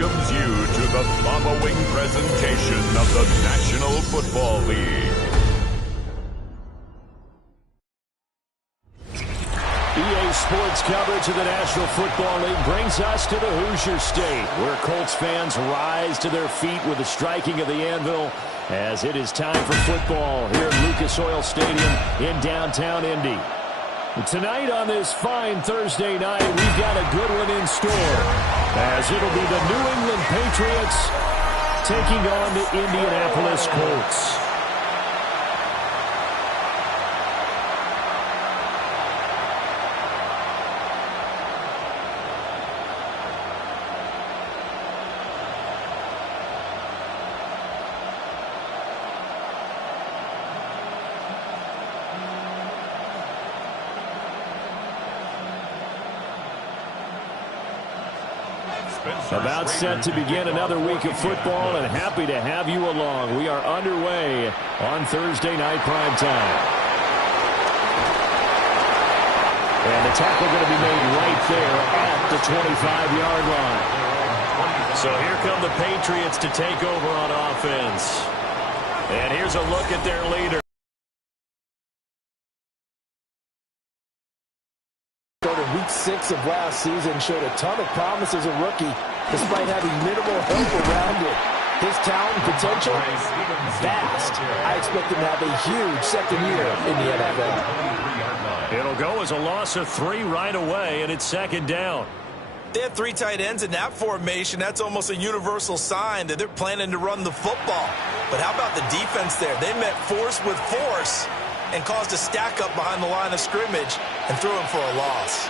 Welcomes you to the following presentation of the National Football League. EA Sports coverage of the National Football League brings us to the Hoosier State, where Colts fans rise to their feet with the striking of the anvil as it is time for football here at Lucas Oil Stadium in downtown Indy. Tonight on this fine Thursday night, we've got a good one in store, as it'll be the New England Patriots taking on the Indianapolis Colts. About set to begin another week of football, and happy to have you along. We are underway on Thursday night primetime. And the tackle going to be made right there at the 25-yard line. So here come the Patriots to take over on offense. And here's a look at their leader. Week 6 of last season showed a ton of promise as a rookie, despite having minimal help around him. His talent and potential, vast. I expect him to have a huge second year in the NFL. It'll go as a loss of 3 right away, and it's second down. They have 3 tight ends in that formation. That's almost a universal sign that they're planning to run the football. But how about the defense there? They met force with force and caused a stack up behind the line of scrimmage and threw him for a loss.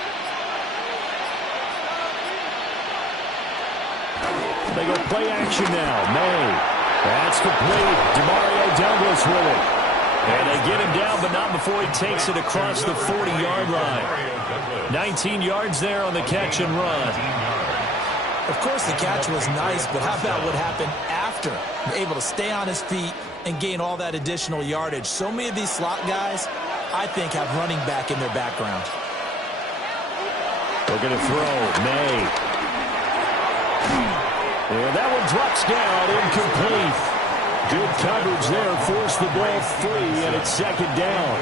They go play action now. May. That's complete. Demario Douglas with it. And they get him down, but not before he takes it across the 40-yard line. 19 yards there on the catch and run. Of course, the catch was nice, but how about what happened after? Able to stay on his feet and gain all that additional yardage. So many of these slot guys, I think, have running back in their background. They're going to throw. May. And that one drops down, incomplete. Good coverage there, forced the ball free, and it's second down.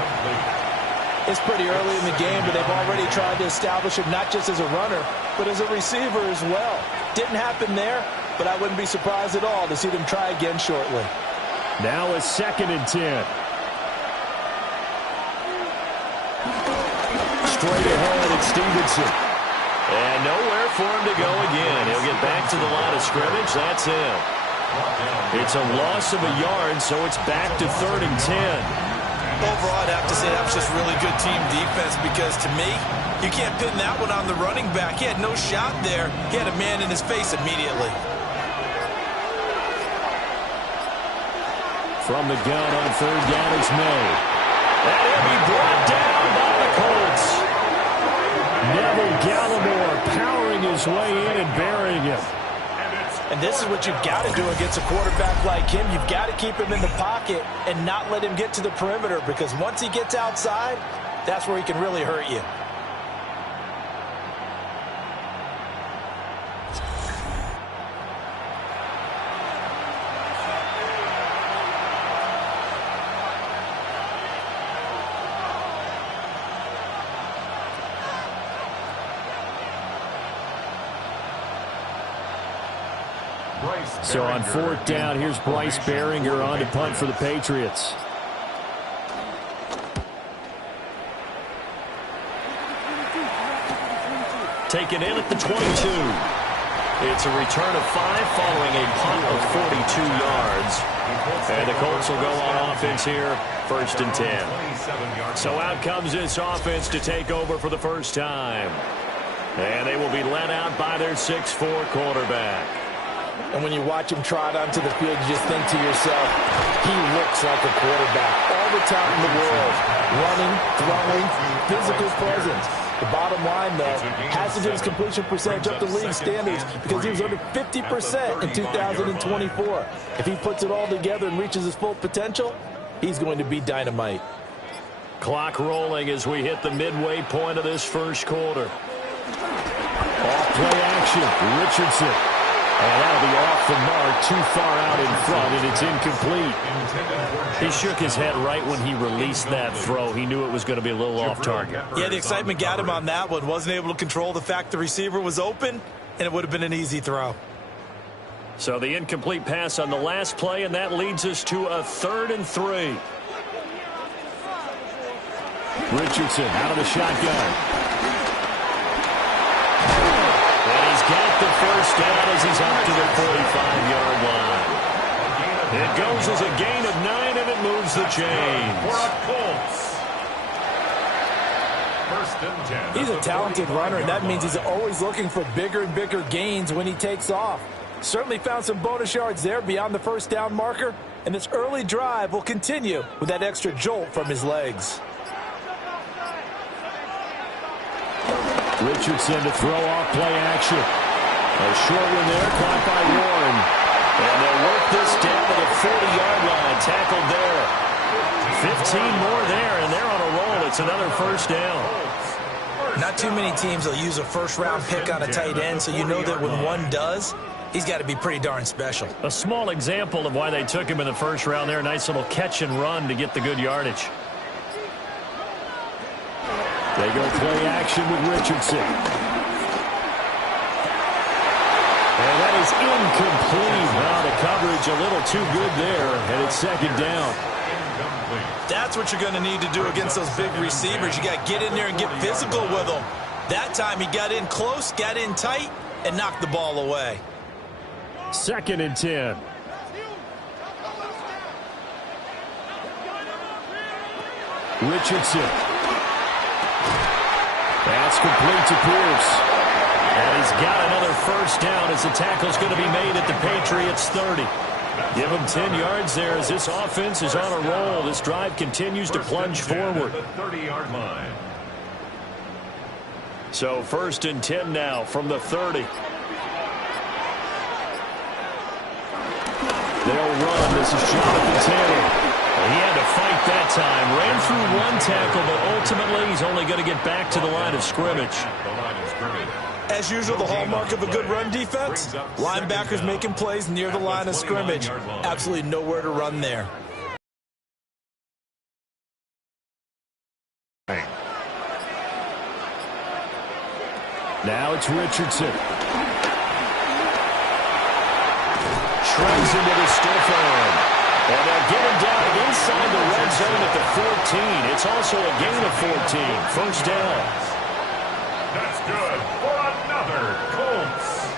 It's pretty early in the game, but they've already tried to establish him not just as a runner, but as a receiver as well. Didn't happen there, but I wouldn't be surprised at all to see them try again shortly. Now a 2nd and 10. Straight ahead, it's Stevenson. And nowhere for him to go again. He'll get back to the line of scrimmage. That's him. It's a loss of a yard, so it's back to 3rd and 10. Overall, I'd have to say that was just really good team defense, because to me, you can't pin that one on the running back. He had no shot there. He had a man in his face immediately. From the gun on 3rd down is May. And he'll be brought down by the Colts. Neville Gallimore powering his way in and burying him. And this is what you've got to do against a quarterback like him. You've got to keep him in the pocket and not let him get to the perimeter, because once he gets outside, that's where he can really hurt you. So on 4th down, here's Bryce Behringer on to punt for the Patriots. Taken in at the 22. It's a return of 5 following a punt of 42 yards. And the Colts will go on offense here, 1st and 10. So out comes this offense to take over for the first time. And they will be led out by their 6'4" quarterback. And when you watch him trot onto the field, you just think to yourself, he looks like a quarterback. All the time in the world. Running, throwing, physical presence. The bottom line, though, has to get his completion percentage up to league standards because he was under 50% in 2024. If he puts it all together and reaches his full potential, he's going to be dynamite. Clock rolling as we hit the midway point of this first quarter. Off-play action. Richardson. And that'll be off the mark, too far out in front, and it's incomplete. He shook his head right when he released that throw. He knew it was going to be a little off target. Yeah, the excitement got him on that one. Wasn't able to control the fact the receiver was open, and it would have been an easy throw. So the incomplete pass on the last play, and that leads us to a 3rd and 3. Richardson out of the shotgun. Got the first down as he's up to the 45-yard line. It goes as a gain of 9, and it moves the chains. He's a talented runner, and that means he's always looking for bigger and bigger gains when he takes off. Certainly found some bonus yards there beyond the first down marker, and this early drive will continue with that extra jolt from his legs. Richardson to throw off play action. A short one there, caught by Warren. And they'll work this down to the 40-yard line. Tackled there. 15 more there, and they're on a roll. It's another first down. Not too many teams will use a first-round pick on a tight end, so you know that when one does, he's got to be pretty darn special. A small example of why they took him in the first round there. Nice little catch and run to get the good yardage. They go play action with Richardson. And that is incomplete. Well, the coverage a little too good there, and it's 2nd down. That's what you're going to need to do against those big receivers. You got to get in there and get physical with them. That time he got in close, got in tight, and knocked the ball away. 2nd and 10. Richardson. That's complete to Pierce. And he's got another first down as the tackle's going to be made at the Patriots 30. Give him 10 yards there as this offense is on a roll. This drive continues to plunge forward. So 1st and 10 now from the 30. They'll run. This is Jonathan Taylor. He had to fight that time. Ran through one tackle, but ultimately he's only going to get back to the line of scrimmage. As usual, the hallmark of a good run defense, linebackers making plays near the line of scrimmage. Absolutely nowhere to run there. Now it's Richardson. Shreds into the stiff arm. And they'll get him down inside the red zone at the 14. It's also a gain of 14. First down. That's good for another Colts.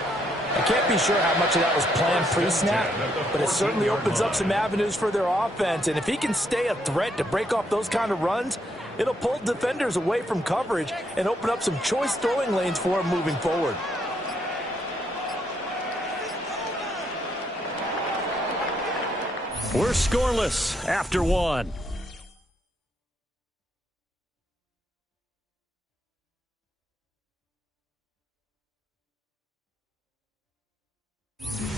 I can't be sure how much of that was planned pre-snap, but it certainly opens up some avenues for their offense. And if he can stay a threat to break off those kind of runs, it'll pull defenders away from coverage and open up some choice throwing lanes for him moving forward. We're scoreless after 1.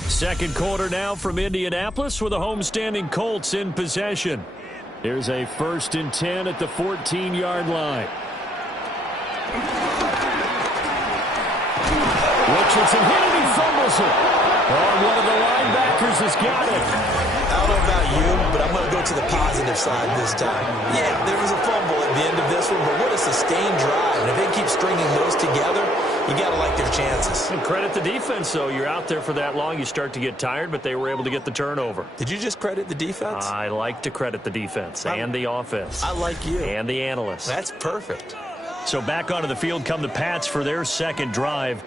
Second quarter now from Indianapolis with the homestanding Colts in possession. Here's a 1st and 10 at the 14-yard line. Richardson hit it, he fumbles it. Oh, one of the linebackers has got it. I don't know about you, but I'm going to go to the positive side this time. Yeah, there was a fumble at the end of this one, but what a sustained drive. And if they keep stringing those together, you got to like their chances. And credit the defense, though. You're out there for that long, you start to get tired, but they were able to get the turnover. Did you just credit the defense? I like to credit the defense and the offense. I like you. And the analysts. That's perfect. So back onto the field come the Pats for their second drive.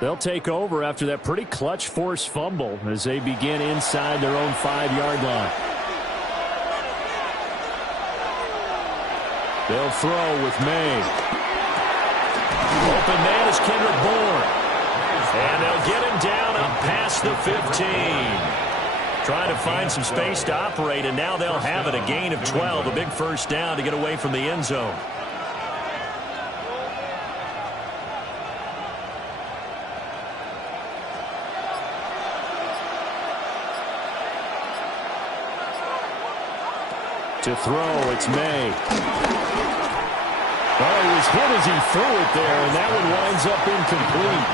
They'll take over after that pretty clutch forced fumble as they begin inside their own 5-yard line. They'll throw with May. Open man is Kendrick Bourne. And they'll get him him down up past the 15. Trying to find some space to operate, and now they'll have it. A gain of 12, a big first down to get away from the end zone. To throw, it's May. Oh, he was hit as he threw it there, and that one winds up incomplete.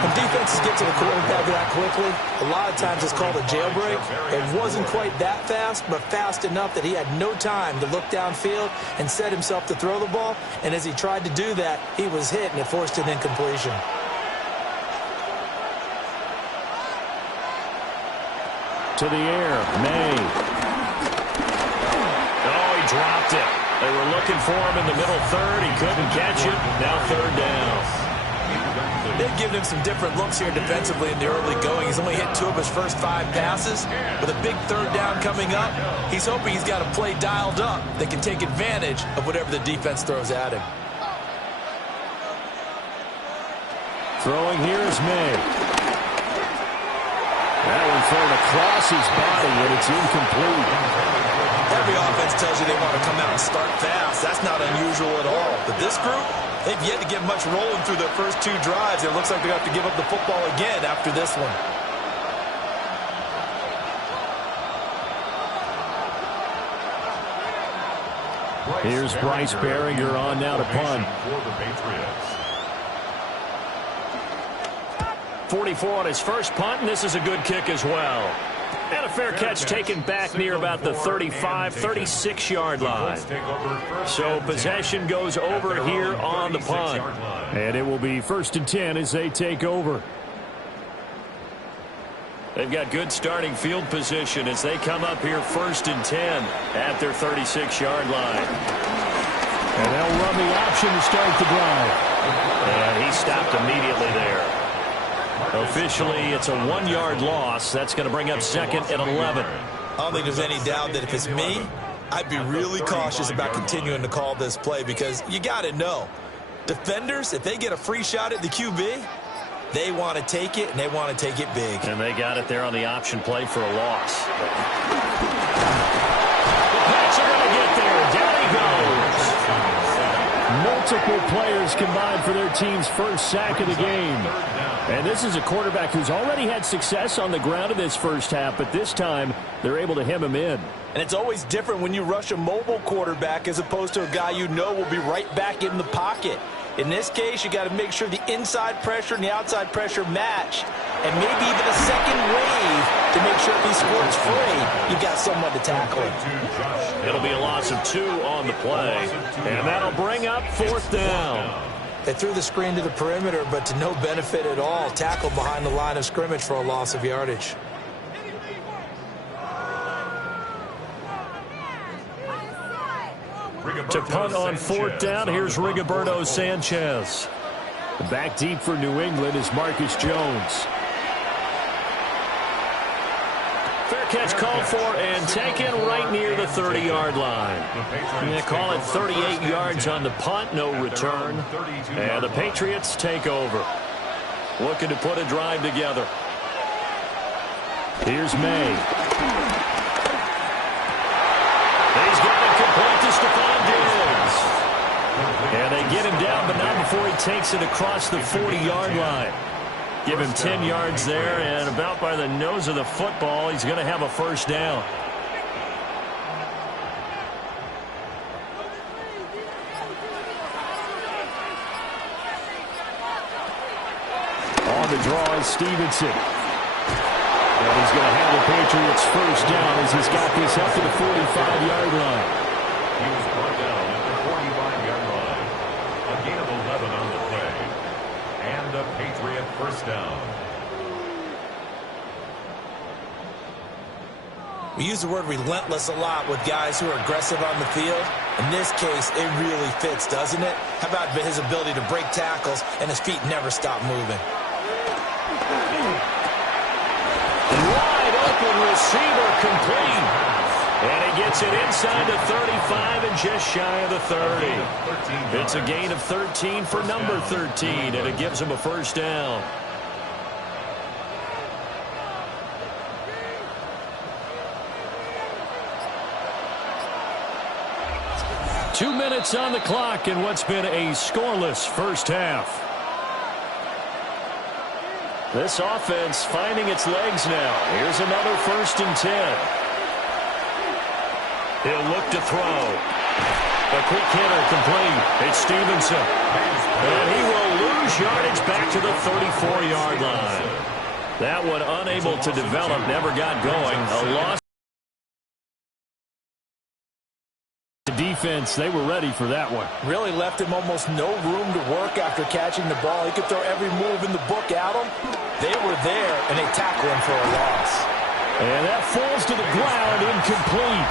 When defenses get to the quarterback that quickly, a lot of times it's called a jailbreak. It wasn't quite that fast, but fast enough that he had no time to look downfield and set himself to throw the ball. And as he tried to do that, he was hit, and it forced an incompletion. To the air, May. Oh, he dropped it. They were looking for him in the middle third. He couldn't catch it. Now third down. They've given him some different looks here defensively in the early going. He's only hit 2 of his first 5 passes. With a big third down coming up, he's hoping he's got a play dialed up that can take advantage of whatever the defense throws at him. Throwing here is May. That one thrown across his body, and it's incomplete. Every offense tells you they want to come out and start fast. That's not unusual at all. But this group, they've yet to get much rolling through their first 2 drives. It looks like they have to give up the football again after this one. Here's Bryce Behringer on now to punt. 44 on his first punt, and this is a good kick as well. And a fair catch taken back near about the 35, 36-yard line. So possession goes over here on the punt. And it will be 1st and 10 as they take over. They've got good starting field position as they come up here 1st and 10 at their 36-yard line. And they'll run the option to start the drive. And he stopped immediately there. Officially, it's a 1-yard loss. That's going to bring up 2nd and 11. I don't think there's any doubt that if it's me, I'd be really cautious about continuing to call this play because you got to know, defenders, if they get a free shot at the QB, they want to take it, and they want to take it big. And they got it there on the option play for a loss. That's going to get there. Down he goes. Multiple players combined for their team's first sack of the game. And this is a quarterback who's already had success on the ground in this first half, but this time they're able to hem him in. And it's always different when you rush a mobile quarterback as opposed to a guy you know will be right back in the pocket. In this case, you got to make sure the inside pressure and the outside pressure match, and maybe even a second wave to make sure if he squirts free, you got someone to tackle him. It'll be a loss of 2 on the play, and that'll bring up 4th down. They threw the screen to the perimeter, but to no benefit at all. Tackled behind the line of scrimmage for a loss of yardage. To punt on 4th down, here's Rigoberto Sanchez. Back deep for New England is Marcus Jones. Fair catch called for and taken right near the 30-yard line. They call it 38 yards on the punt, no return. And the Patriots take over. Looking to put a drive together. Here's May. He's got it complete to Stephon Diggs. And they get him down, but not before he takes it across the 40-yard line. Give him 10 yards there, and about by the nose of the football, he's going to have a first down. On the draw is Stevenson. And he's going to have the Patriots first down as he's got this up to the 45-yard line. He was brought down at the 45-yard line. A gain of 11 on the play. And a Patriot first down. We use the word relentless a lot with guys who are aggressive on the field. In this case, it really fits, doesn't it? How about his ability to break tackles and his feet never stop moving? Wide open receiver complete. And he gets it inside the 35 and just shy of the 30. It's a gain of 13 for number 13, and it gives him a first down. 2 minutes on the clock in what's been a scoreless first half. This offense finding its legs now. Here's another 1st and 10. He'll look to throw. A quick hitter complete. It's Stevenson. And he will lose yardage back to the 34-yard line. That one unable to develop, never got going. A loss. Defense, they were ready for that one. Really left him almost no room to work after catching the ball. He could throw every move in the book at him. They were there, and they tackle him for a loss. And that falls to the ground, incomplete.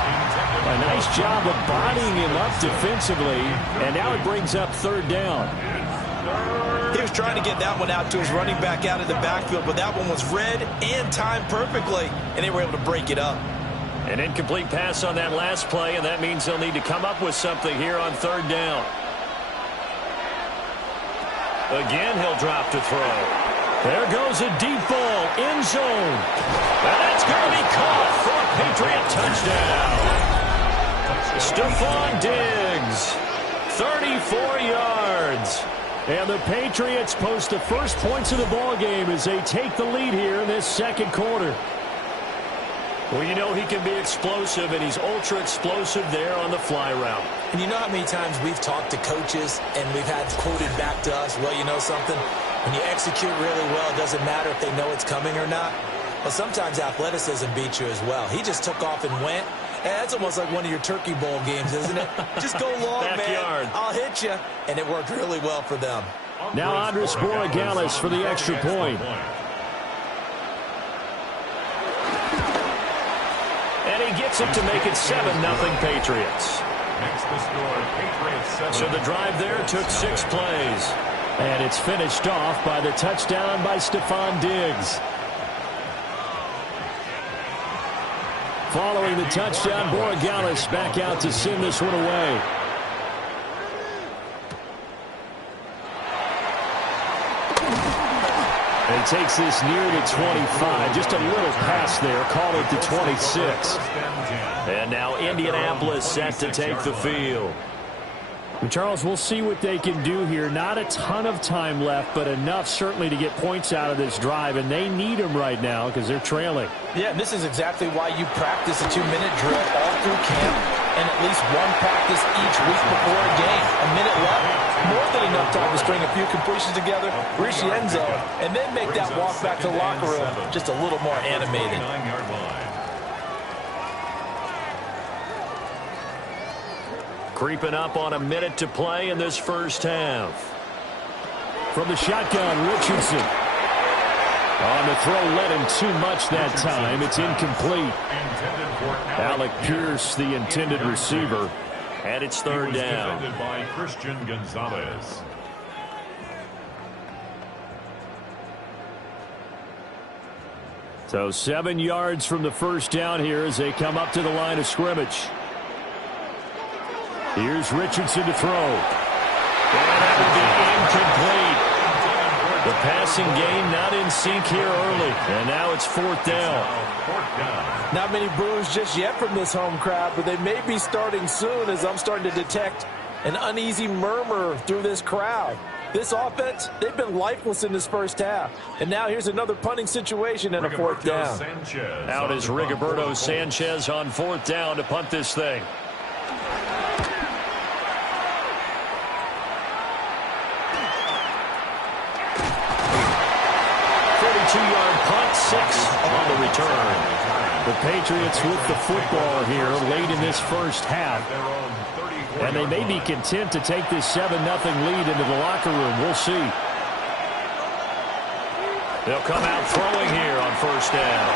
A nice job of bodying him up defensively, and now it brings up 3rd down. He was trying to get that one out to his running back out of the backfield, but that one was read and timed perfectly, and they were able to break it up. An incomplete pass on that last play, and that means they'll need to come up with something here on 3rd down. Again, he'll drop to throw. There goes a deep ball, end zone. And that's going to be caught for a Patriot touchdown. Stephon Diggs, 34 yards. And the Patriots post the first points of the ball game as they take the lead here in this 2nd quarter. Well, you know he can be explosive, and he's ultra-explosive there on the fly route. And you know how many times we've talked to coaches and we've had quoted back to us, well, you know something? When you execute really well, it doesn't matter if they know it's coming or not. Well, sometimes athleticism beats you as well. He just took off and went. And that's almost like one of your Turkey Bowl games, isn't it? Just go long, man. I'll hit you. And it worked really well for them. Now Andres Borregales for the extra point. And he gets it to make it 7-0 Patriots. So the drive there took 6 plays. And it's finished off by the touchdown by Stephon Diggs. Following the touchdown, Borregales back out to send this one away. And takes this near to 25. Just a little pass there. Call it to 26. And now Indianapolis set to take the field. And Charles, we'll see what they can do here. Not a ton of time left, but enough certainly to get points out of this drive. And they need them right now because they're trailing. Yeah, and this is exactly why you practice a 2-minute drill all through camp and at least one practice each week before a game. A minute left, more than enough time to string a few completions together, reach the end zone, and then make that walk back to the locker room just a little more animated. Creeping up on a minute to play in this first half. From the shotgun, Richardson. On the throw, led him too much that time. It's incomplete. Alec Pierce, the intended receiver. And it's 3rd down. By Christian Gonzalez. So 7 yards from the first down here as they come up to the line of scrimmage. Here's Richardson to throw. And that will be incomplete. The passing game not in sync here early. And now it's 4th down. Not many boos just yet from this home crowd, but they may be starting soon as I'm starting to detect an uneasy murmur through this crowd. This offense, they've been lifeless in this first half. And now here's another punting situation and a 4th down. Out is Rigoberto Sanchez on 4th down to punt this thing. 42-yard punt, 6 on the return. The Patriots with the football here late in this first half. And they may be content to take this 7-0 lead into the locker room. We'll see. They'll come out throwing here on 1st down.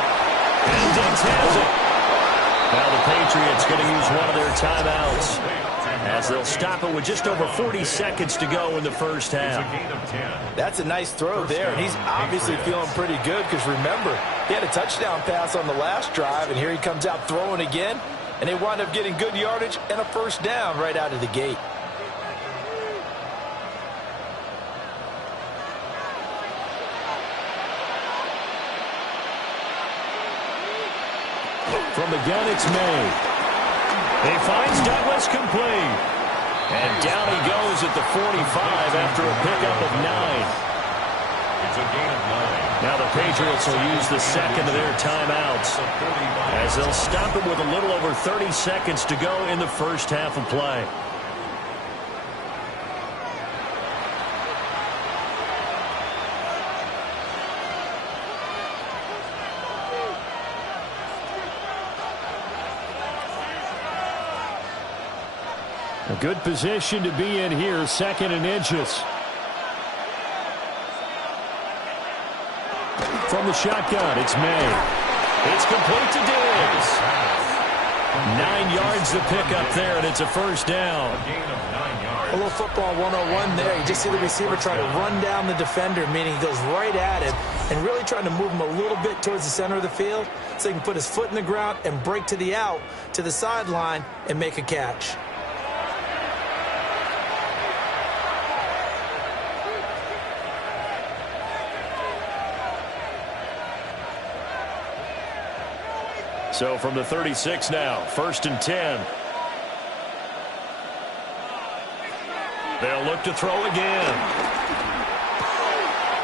And Diggs has it. Now the Patriots going to use one of their timeouts as they'll stop it with just over 40 seconds to go in the first half. That's a nice throw there, and he's obviously feeling pretty good because, remember, he had a touchdown pass on the last drive, and here he comes out throwing again, and they wind up getting good yardage and a 1st down right out of the gate. From the gun, it's May. He finds Douglas complete. And down he goes at the 45 after a pickup of 9. It's a gain of 9. Now the Patriots will use the second of their timeouts as they'll stop it with a little over 30 seconds to go in the first half of play. A good position to be in here, 2nd and inches. From the shotgun, it's May. It's complete to Diggs. 9 yards to pick up there, and it's a first down. A gain of 9 yards. A little football 101 there. You just see the receiver try to run down the defender, meaning he goes right at him, and really trying to move him a little bit towards the center of the field so he can put his foot in the ground and break to the out, to the sideline, and make a catch. So from the 36 now, 1st and 10. They'll look to throw again.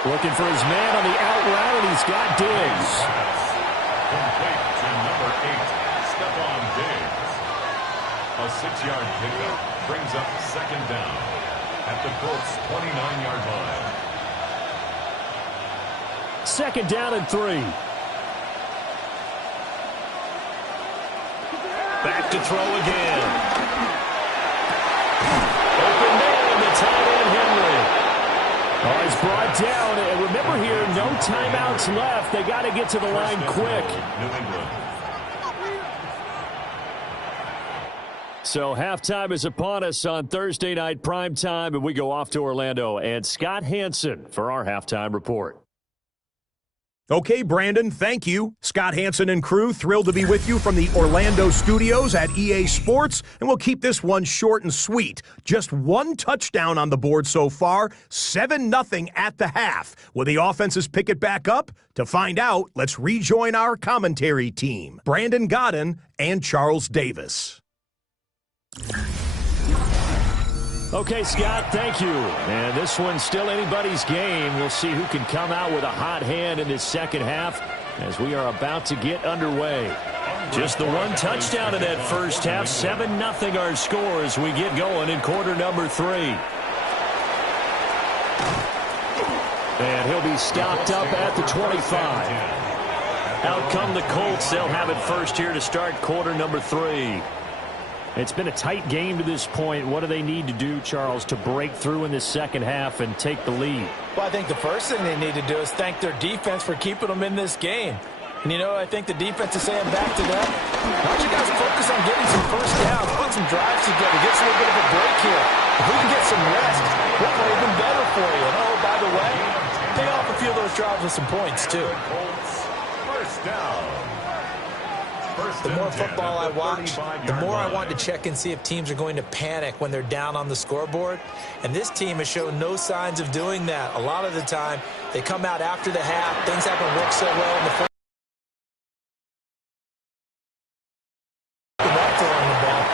Looking for his man on the out route, and he's got Diggs. Complete to number 8, Stephon Diggs. A 6-yard pickup brings up 2nd down at the Colts' 29-yard line. 2nd down and 3. Back to throw again. Open man, the tight end, Henry. Oh, he's brought down. And remember here, no timeouts left. They got to get to the line quick. New England. So halftime is upon us on Thursday night primetime, and we go off to Orlando. And Scott Hanson for our halftime report. Okay, Brandon, thank you. Scott Hanson and crew, thrilled to be with you from the Orlando studios at EA Sports, and we'll keep this one short and sweet. Just 1 touchdown on the board so far, 7-0 at the half. Will the offenses pick it back up? To find out, let's rejoin our commentary team, Brandon Godden and Charles Davis. Okay, Scott, thank you. And this one's still anybody's game. We'll see who can come out with a hot hand in this second half as we are about to get underway. Just the 1 touchdown in that first half. 7-0 our score as we get going in quarter number 3. And he'll be stopped up at the 25. Out come the Colts. They'll have it first here to start quarter number 3. It's been a tight game to this point. What do they need to do, Charles, to break through in this second half and take the lead? Well, I think the first thing they need to do is thank their defense for keeping them in this game. And, you know, I think the defense is saying back to them, why don't you guys focus on getting some first downs, put some drives together, get a little bit of a break here. If we can get some rest, we'll play even better for you. And, oh, by the way, pay off a few of those drives with some points, too. First down. The more football I watch, the more I want to check and see if teams are going to panic when they're down on the scoreboard. And this team has shown no signs of doing that. A lot of the time, they come out after the half. Things haven't worked so well in the first. To run the ball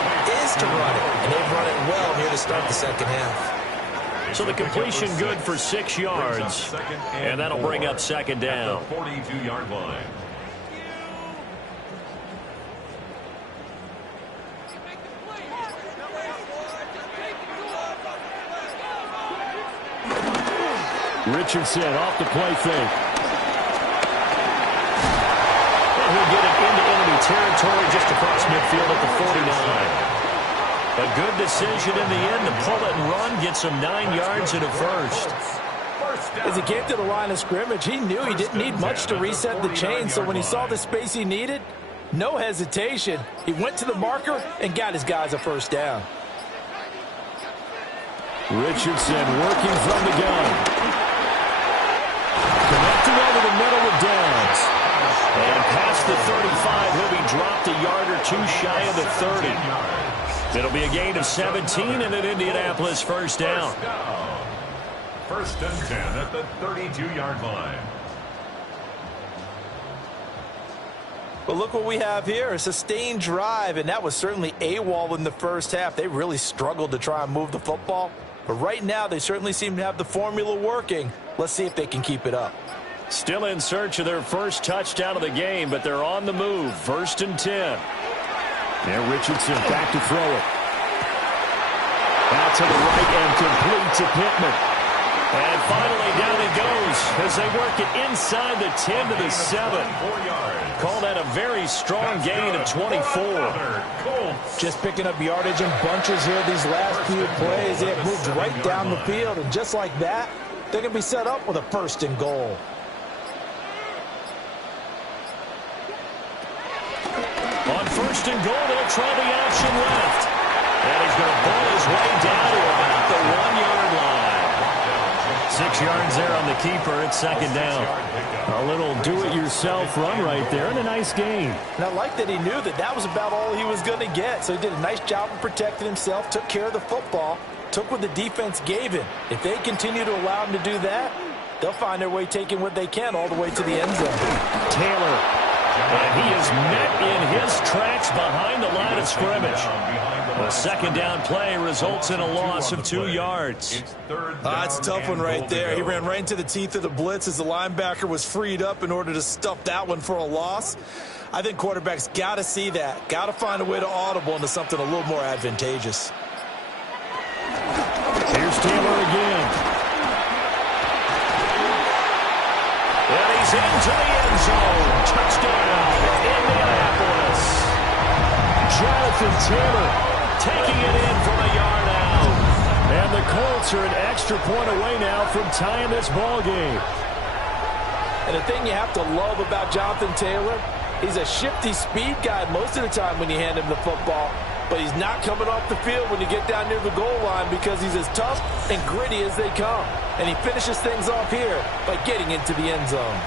is to run it, and they've run it well here to start the second half. So the completion good for 6 yards, and that'll bring up 2nd down. 42-yard line. Richardson off the play fake. And he'll get it into enemy territory just across midfield at the 49. A good decision in the end to pull it and run, get some 9 yards and a first. As he came to the line of scrimmage, he knew he didn't need much to reset the chain, so when he saw the space he needed, no hesitation. He went to the marker and got his guys a first down. Richardson working from the gun. Connecting over the middle with Downs. And past the 35, he'll be dropped a yard or 2 shy of the 30. It'll be a gain of 17 and an Indianapolis first down. First and 10 at the 32-yard line. But look what we have here, a sustained drive, and that was certainly AWOL in the first half. They really struggled to try and move the football. But right now, they certainly seem to have the formula working. Let's see if they can keep it up. Still in search of their first touchdown of the game, but they're on the move. 1st and 10. Now Richardson back to throw it. Out to the right and complete to Pittman. And finally down it goes as they work it inside the 10 to the 7. Call that a very strong gain of 24. Just picking up yardage in bunches here these last few plays. They have moved right down the field, and just like that, they're going to be set up with a 1st and goal. On 1st and goal, they'll try the option left. And he's going to ball his way down to about the 1-yard line. 6 yards there on the keeper. It's 2nd down. A little do-it-yourself run right there, and a nice gain. And I like that he knew that that was about all he was going to get. So he did a nice job of protecting himself, took care of the football, took what the defense gave him. If they continue to allow him to do that, they'll find their way taking what they can all the way to the end zone. Taylor. And he is met in his tracks behind the line of scrimmage. A 2nd down play results in a loss of 2 yards. That's a tough one right there. He ran right into the teeth of the blitz as the linebacker was freed up in order to stuff that one for a loss. I think quarterbacks got to see that. Got to find a way to audible into something a little more advantageous. Here's Taylor again. And he's into the end zone. Touchdown, Indianapolis. Jonathan Taylor taking it in from a yard out. And the Colts are an extra point away now from tying this ball game. And the thing you have to love about Jonathan Taylor, he's a shifty speed guy most of the time when you hand him the football. But he's not coming off the field when you get down near the goal line because he's as tough and gritty as they come. And he finishes things off here by getting into the end zone.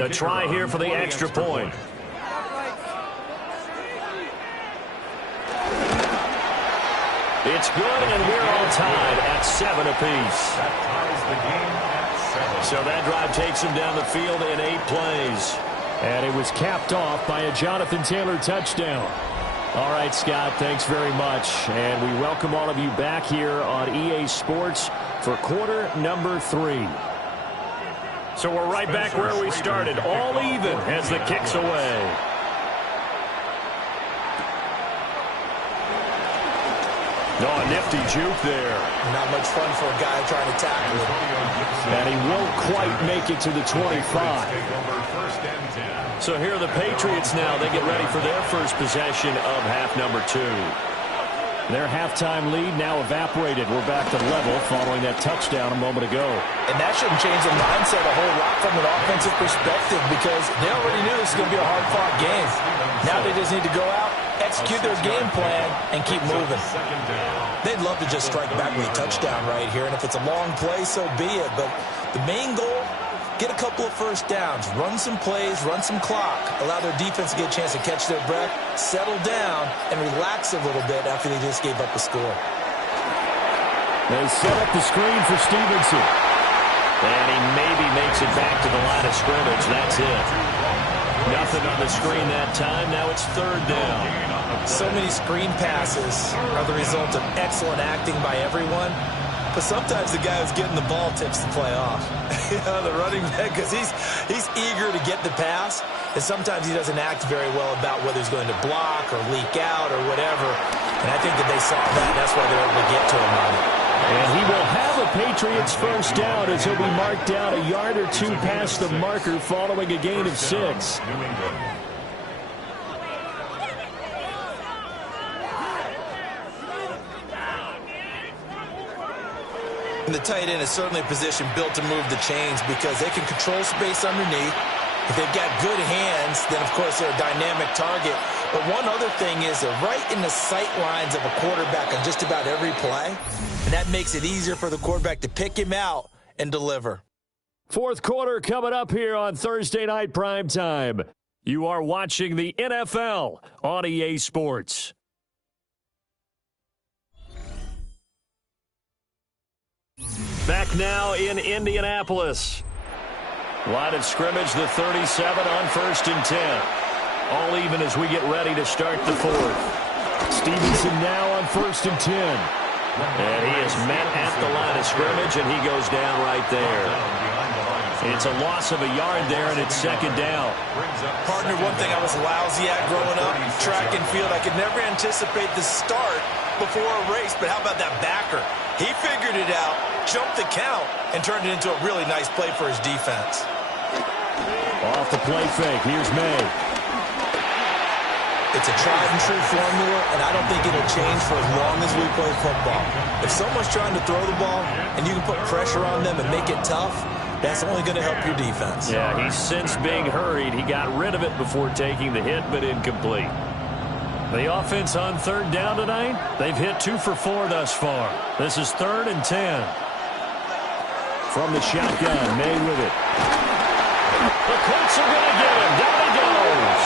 A try here for the extra point. It's good, and we're all tied at 7 apiece. That ties the game at 7. So that drive takes him down the field in 8 plays. And it was capped off by a Jonathan Taylor touchdown. All right, Scott, thanks very much. And we welcome all of you back here on EA Sports for quarter number 3. So we're right back where we started, all even as the kick's away. No, a nifty juke there. Not much fun for a guy trying to tackle it. And he won't quite make it to the 25. So here are the Patriots now. They get ready for their first possession of half number 2. Their halftime lead now evaporated. We're back to level following that touchdown a moment ago. And that shouldn't change the mindset a whole lot from an offensive perspective because they already knew this was going to be a hard-fought game. Now they just need to go out, execute their game plan, and keep moving. They'd love to just strike back with a touchdown right here, and if it's a long play, so be it. But the main goal, get a couple of first downs, run some plays, run some clock, allow their defense to get a chance to catch their breath, settle down, and relax a little bit after they just gave up the score. They set up the screen for Stevenson. And he maybe makes it back to the line of scrimmage. That's it. Nothing on the screen that time. Now it's 3rd down. So many screen passes are the result of excellent acting by everyone. But sometimes the guy who's getting the ball tips the play off. The running back, because he's eager to get the pass, and sometimes he doesn't act very well about whether he's going to block or leak out or whatever. And I think that they saw that, and that's why they're able to get to him on it. And he will have a Patriots first down as he'll be marked down a yard or 2 past the marker following a gain of 6. And the tight end is certainly a position built to move the chains because they can control space underneath. If they've got good hands, then, of course, they're a dynamic target. But one other thing is they're right in the sight lines of a quarterback on just about every play. And that makes it easier for the quarterback to pick him out and deliver. 4th quarter coming up here on Thursday Night Primetime. You are watching the NFL on EA Sports. back now in Indianapolis. Line of scrimmage, the 37 on 1st and 10. All even as we get ready to start the 4th. Stevenson now on 1st and 10. And he is met at the line of scrimmage, and he goes down right there. It's a loss of a yard there, and it's 2nd down. Partner, one thing I was lousy at growing up, track and field, I could never anticipate the start before a race, but how about that backer? He figured it out, jumped the count, and turned it into a really nice play for his defense. Off the play fake, here's May. It's a tried-and-true formula, and I don't think it'll change for as long as we play football. If someone's trying to throw the ball, and you can put pressure on them and make it tough, that's only going to help your defense. Yeah, he's since being hurried. He got rid of it before taking the hit, but incomplete. The offense on 3rd down tonight, they've hit 2 for 4 thus far. This is 3rd and 10. From the shotgun, May with it. The Colts are going to get him. Down he goes.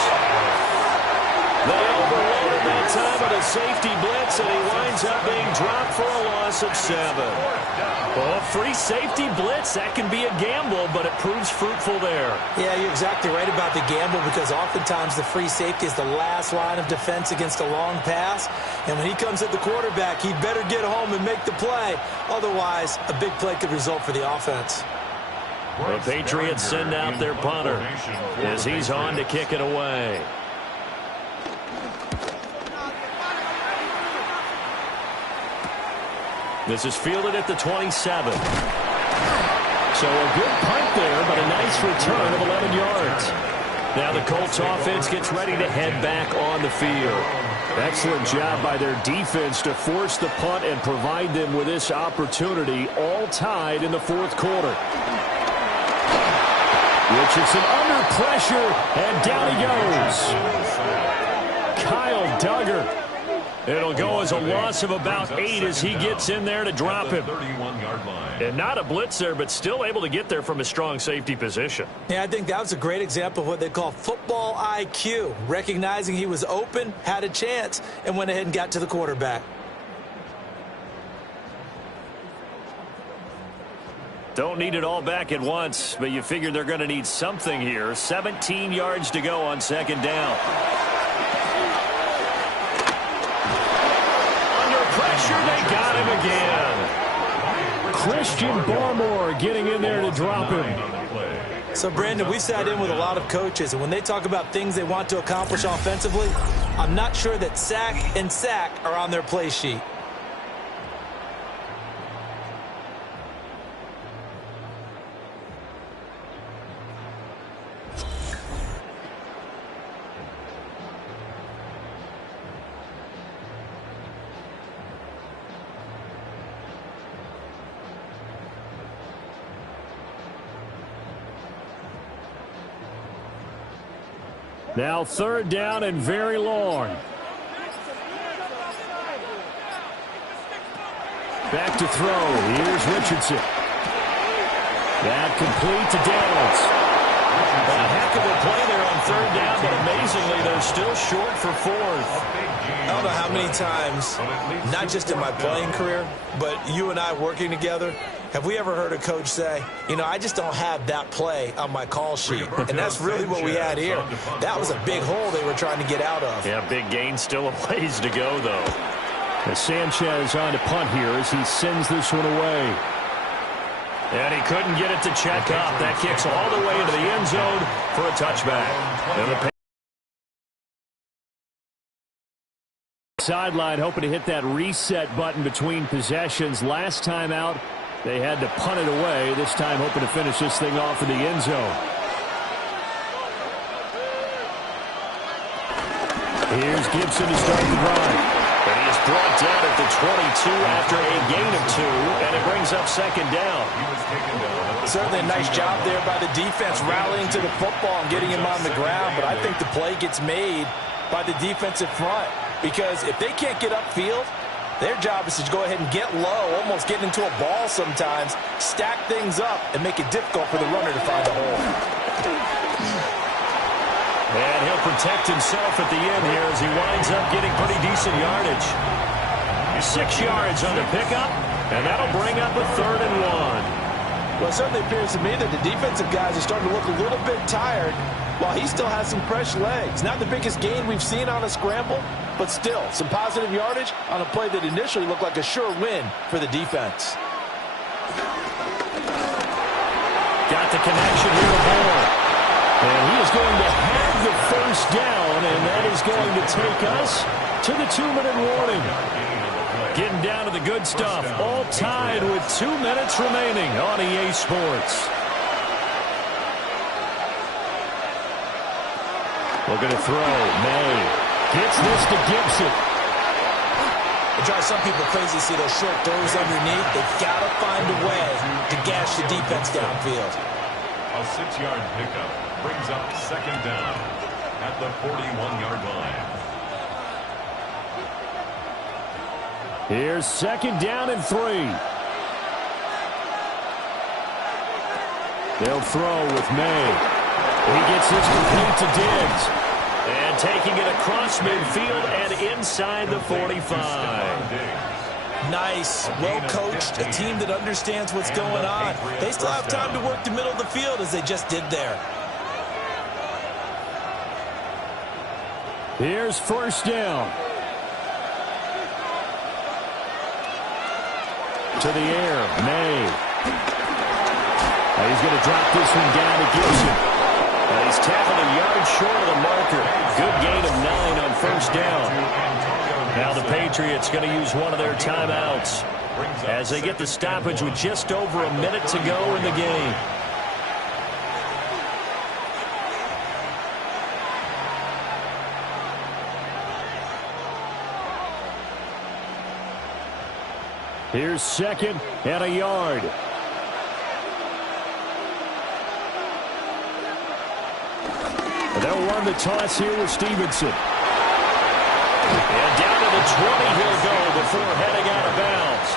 They overloaded that time with a safety blitz, and he winds up being dropped for a loss of 7. Well, free safety blitz, that can be a gamble, but it proves fruitful there. Yeah, you're exactly right about the gamble, because oftentimes the free safety is the last line of defense against a long pass. And when he comes at the quarterback, he'd better get home and make the play. Otherwise, a big play could result for the offense. The Patriots send out their punter as he's on to kick it away. This is fielded at the 27. So a good punt there, but a nice return of 11 yards. Now the Colts offense gets ready to head back on the field. Excellent job by their defense to force the punt and provide them with this opportunity, all tied in the 4th quarter. Richardson under pressure, and down he goes. Kyle Duggar. It'll go as a loss of about 8 as he gets in there to drop him. And not a blitz there, but still able to get there from a strong safety position. Yeah, I think that was a great example of what they call football IQ. Recognizing he was open, had a chance, and went ahead and got to the quarterback. Don't need it all back at once, but you figure they're going to need something here. 17 yards to go on 2nd down. Pressure, they got him again. Christian Barmore getting in there to drop him. So, Brandon, we've sat in with a lot of coaches, and when they talk about things they want to accomplish offensively, I'm not sure that sack and sack are on their play sheet. Now 3rd down and very long. Back to throw. Here's Richardson. That complete to Downs. A heck of a play there on 3rd down, but amazingly, they're still short for 4th. I don't know how many times, not just in my playing career, but you and I working together, have we ever heard a coach say, you know, I just don't have that play on my call sheet. And that's really what we had here. That was a big hole they were trying to get out of. Yeah, big gain, still a ways to go, though. As Sanchez on to punt here as he sends this one away. And he couldn't get it to check up. That kicks all the way into the end zone for a touchback. And the sideline hoping to hit that reset button between possessions. Last time out, they had to punt it away. This time hoping to finish this thing off in the end zone. Here's Gibson to start the drive. And he is brought down at the 22 after a gain of 2, and it brings up 2nd down. Certainly a nice job there by the defense rallying to the football and getting him on the ground, but I think the play gets made by the defensive front because if they can't get upfield, their job is to go ahead and get low, almost get into a ball sometimes, stack things up, and make it difficult for the runner to find a hole. And he'll protect himself at the end here as he winds up getting pretty decent yardage. 6 yards on the pickup, and that'll bring up a 3rd and 1. Well, it certainly appears to me that the defensive guys are starting to look a little bit tired while he still has some fresh legs. Not the biggest gain we've seen on a scramble, but still some positive yardage on a play that initially looked like a sure win for the defense. Got the connection here to Moore. And he is going to have the first down, and that is going to take us to the 2-minute warning. Getting down to the good stuff, all tied with 2 minutes remaining on EA Sports. Looking to throw. May gets this to Gibson. It drives some people crazy to see those short throws underneath. They've got to find a way to gash the defense downfield. A 6-yard pickup brings up 2nd down at the 41-yard line. Here's 2nd down and 3. They'll throw with May. He gets this complete to Diggs. And taking it across midfield and inside the 45. Nice, well-coached, a team that understands what's going on. They still have time to work the middle of the field as they just did there. Here's 1st down. To the air, May. He's going to drop this one down to Gibson. He's tackled a yard short of the marker. Good gain of 9 on 1st down. Now the Patriots going to use one of their timeouts as they get the stoppage with just over a minute to go in the game. Here's 2nd and a yard. They'll run the toss here with Stevenson. And down to the 20 he'll go before heading out of bounds.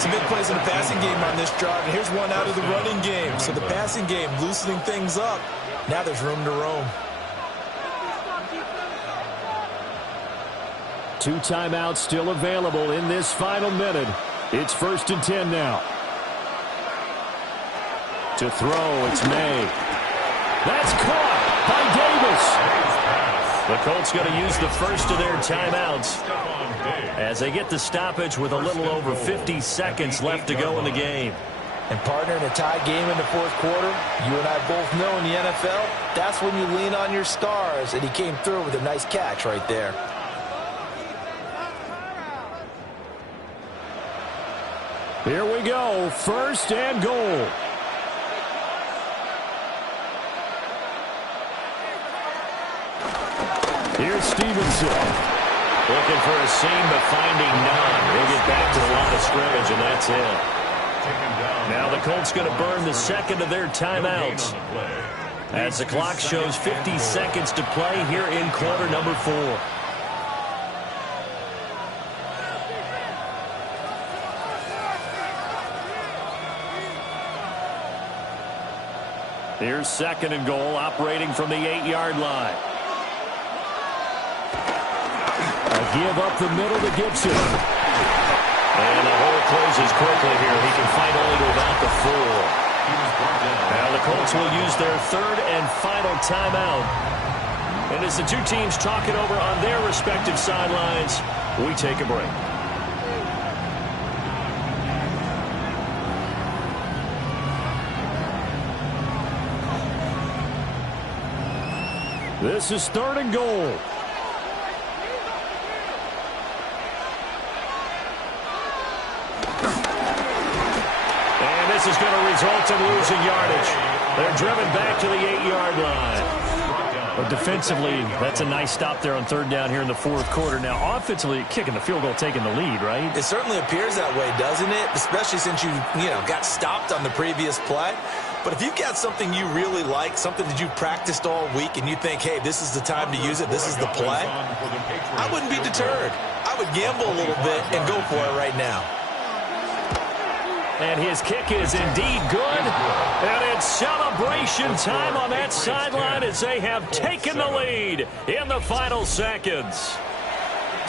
Some big plays in the passing game on this drive, and here's one out of the running game. So the passing game loosening things up. Now there's room to roam. 2 timeouts still available in this final minute. It's 1st and 10 now. To throw, it's May. That's caught by Davis. The Colts going to use the first of their timeouts as they get the stoppage with a little over 50 seconds left to go in the game. And partner, in a tie game in the 4th quarter, you and I both know in the NFL, that's when you lean on your stars, and he came through with a nice catch right there. Here we go, 1st and goal. Here's Stevenson. Looking for a seam, but finding none. He'll get back to the line of scrimmage, and that's it. Now the Colts going to burn the 2nd of their timeouts as the clock shows 50 seconds to play here in quarter number 4. Here's 2nd and goal, operating from the 8-yard line. Give up the middle to Gibson. And the hole closes quickly here. He can fight only to about the 4. Now the Colts will use their 3rd and final timeout. And as the two teams talk it over on their respective sidelines, we take a break. This is 3rd and goal. This is going to result in losing yardage. They're driven back to the 8-yard line. But defensively, that's a nice stop there on 3rd down here in the 4th quarter. Now, offensively, kicking the field goal, taking the lead, right? It certainly appears that way, doesn't it? Especially since you got stopped on the previous play. But if you've got something you really like, something that you've practiced all week, and you think, hey, this is the time to use it, this is the play, I wouldn't be deterred. I would gamble a little bit and go for it right now. And his kick is indeed good. And it's celebration time on that sideline as they have taken the lead in the final seconds.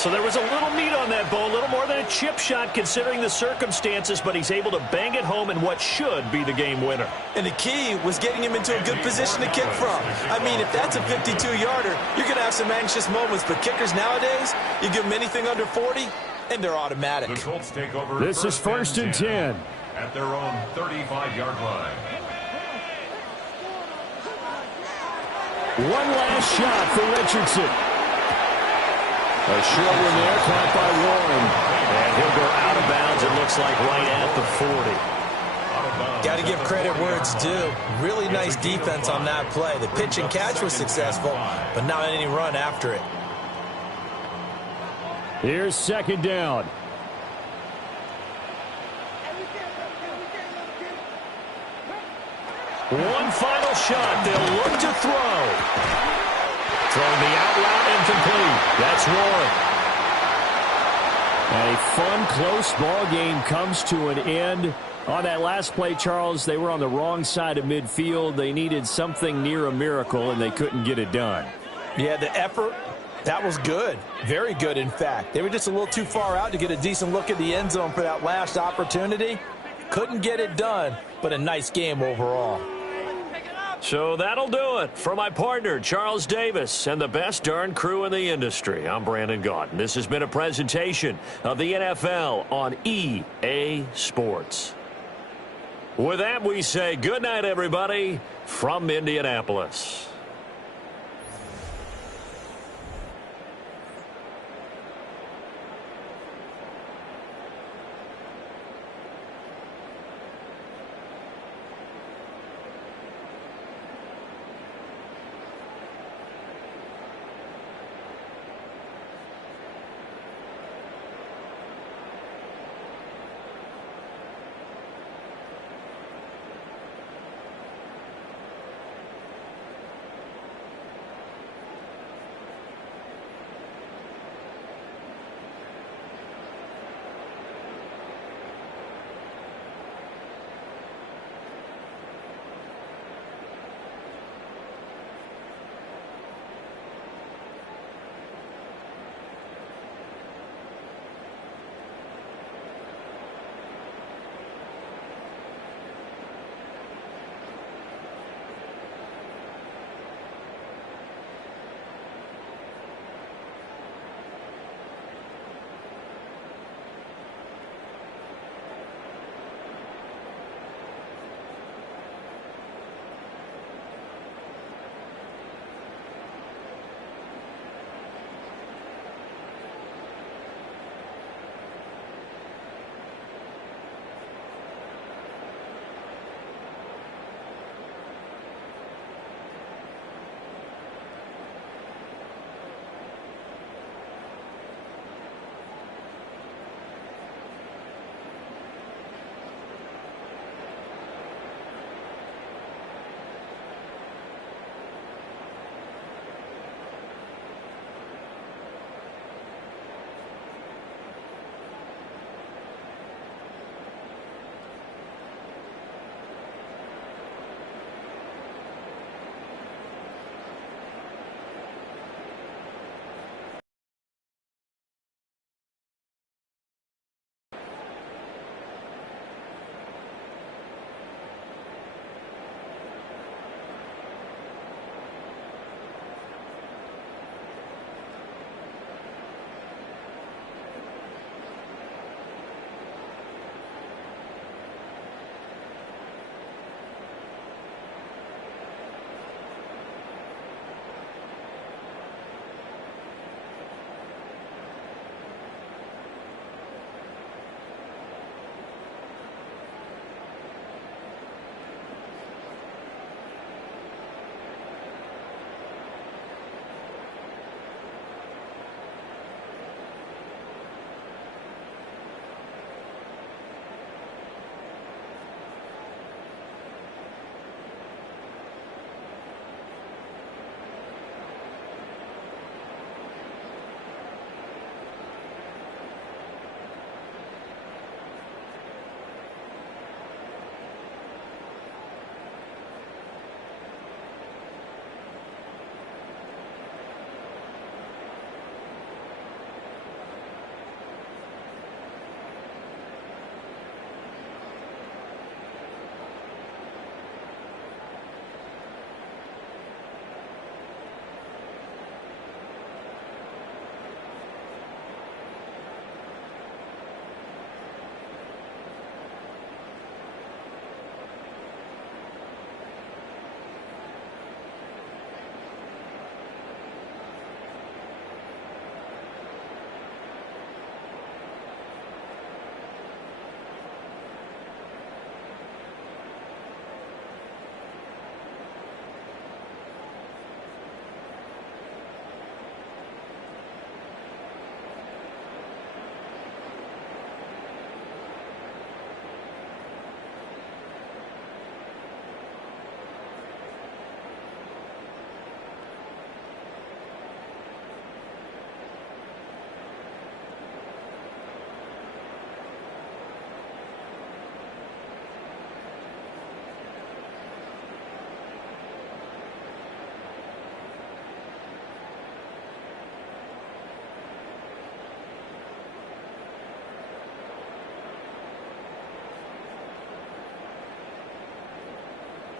So there was a little meat on that bone, a little more than a chip shot considering the circumstances, but he's able to bang it home in what should be the game winner. And the key was getting him into a good position to kick from. I mean, if that's a 52-yarder, you're going to have some anxious moments, but kickers nowadays, you give them anything under 40, and they're automatic. The Colts take over. This is first and 10. At their own 35-yard line. One last shot for Richardson. A short one there, caught by Warren. And he'll go out of bounds, it looks like, right at the 40. Got to give credit where it's due. Really nice defense on that play. The pitch and catch was successful, but not any run after it. Here's second down. One final shot. They'll look to throw. Throwing the out route incomplete. That's Warren. A fun, close ball game comes to an end. On that last play, Charles, they were on the wrong side of midfield. They needed something near a miracle, and they couldn't get it done. Yeah, the effort, that was good. Very good, in fact. They were just a little too far out to get a decent look at the end zone for that last opportunity. Couldn't get it done, but a nice game overall. So that'll do it for my partner, Charles Davis, and the best darn crew in the industry. I'm Brandon Gaudin. This has been a presentation of the NFL on EA Sports. With that, we say good night, everybody, from Indianapolis.